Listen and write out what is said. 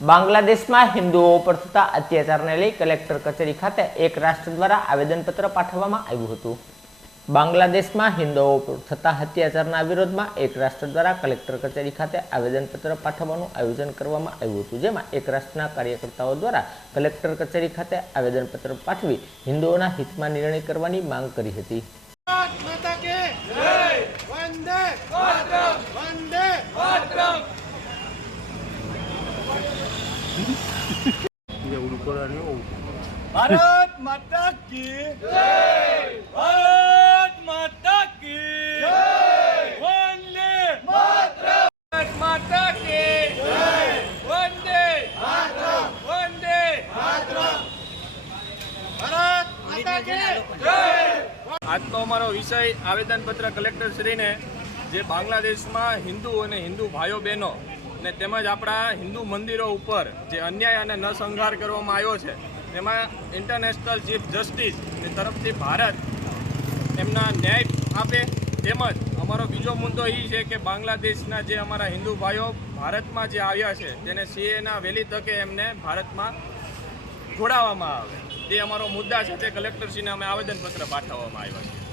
બાંગ્લાદેશમાં હિન્દુઓ પર થતા અત્યાચારને લઈ કલેક્ટર કચેરી ખાતે એક રાષ્ટ્ર દ્વારા આવેદનપત્ર પાઠવવામાં આવ્યું હતું. બાંગ્લાદેશમાં હિન્દુઓ પર થતા અત્યાચારના વિરોધમાં એક રાષ્ટ્ર દ્વારા કલેક્ટર કચેરી ખાતે આવેદનપત્ર પાઠવવાનું આયોજન કરવામાં આવ્યું હતું. જેમાં એક રાષ્ટ્રના કાર્યકર્તાઓ દ્વારા કલેક્ટર કચેરી ખાતે આવેદનપત્ર પાઠવી હિન્દુઓના હિતમાં નિર્ણય કરવાની માંગ કરી હતી. એવું કોલા નહીં હોવું ભારત માતા કી જય! ભારત માતા કી જય! વંદે માતરમ ભારત માતા કી જય! વંદે માતરમ વંદે માતરમ આજનો અમારો વિષય આવેદનપત્ર કલેક્ટરશ્રીને, જે બાંગ્લાદેશમાં હિન્દુ અને હિન્દુ ભાઈઓ બહેનો ને તેમજ આપણા હિન્દુ મંદિરો ઉપર જે અન્યાય અને નસંહાર કરવામાં આવ્યો છે, તેમાં ઇન્ટરનેશનલ ચીફ જસ્ટિસ તરફથી ભારત એમના ન્યાય આપે. તેમજ અમારો બીજો મુદ્દો એ છે કે બાંગ્લાદેશના જે અમારા હિન્દુ ભાઈઓ ભારતમાં જે આવ્યા છે, તેને સીએના વહેલી તકે એમને ભારતમાં જોડાવામાં આવે. તે અમારો મુદ્દા છે, તે કલેક્ટરશ્રીને અમે આવેદનપત્ર પાઠવવામાં આવ્યા છે